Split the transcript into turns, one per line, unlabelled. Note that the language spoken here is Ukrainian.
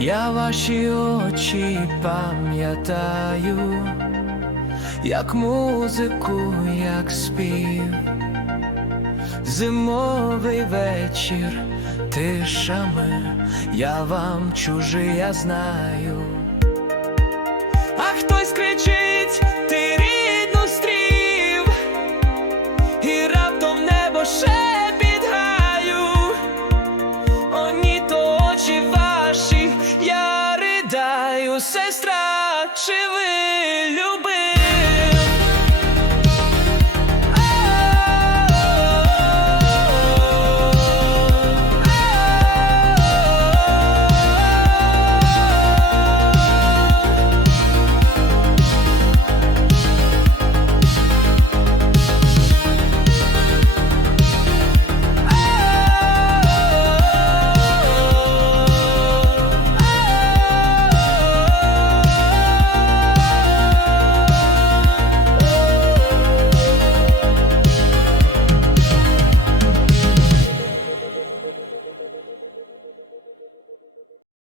Я ваші очі пам'ятаю, як музику, як спів, зимовий вечір тишами, я вам чужий, я знаю. А хтось кричить, ти